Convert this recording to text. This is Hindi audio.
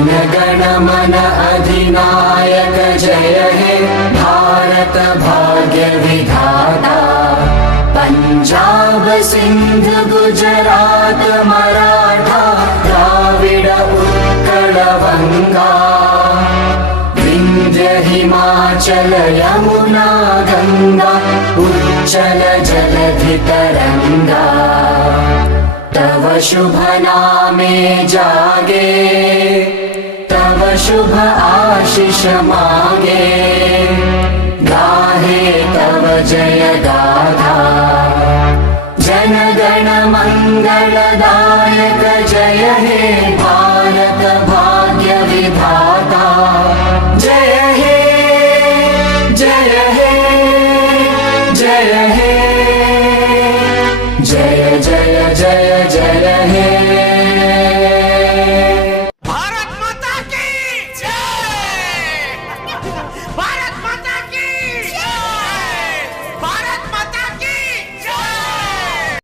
गण मन अधिनायक जय हे भारत भाग्य विधाता। पंजाब सिंध गुजरात मराठा द्राविड उत्कल बंगा। विंध्य हिमाचल यमुना गंगा उच्चल जलधि तरंगा। तव शुभ नामे जागे तव शुभ आशीष मांगे। गाहे तव जय गाथा जन गण मंगलदायक जय हे भारत भाग्य विधाता। जय हे जय हे जय हे जय जय जय जय